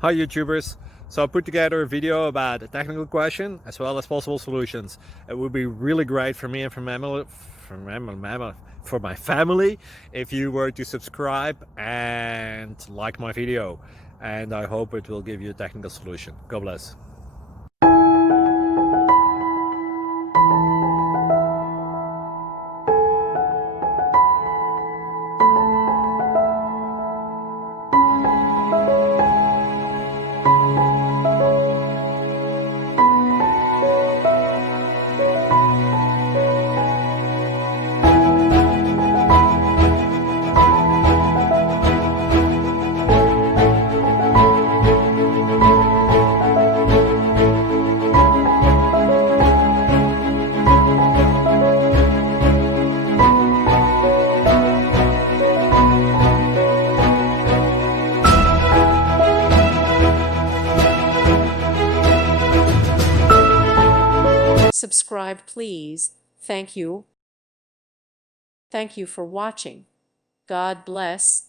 Hi YouTubers! So I put together a video about a technical question as well as possible solutions. It would be really great for me and for my family if you were to subscribe and like my video, and I hope it will give you a technical solution. God bless. Subscribe, please. Thank you. Thank you for watching. God bless.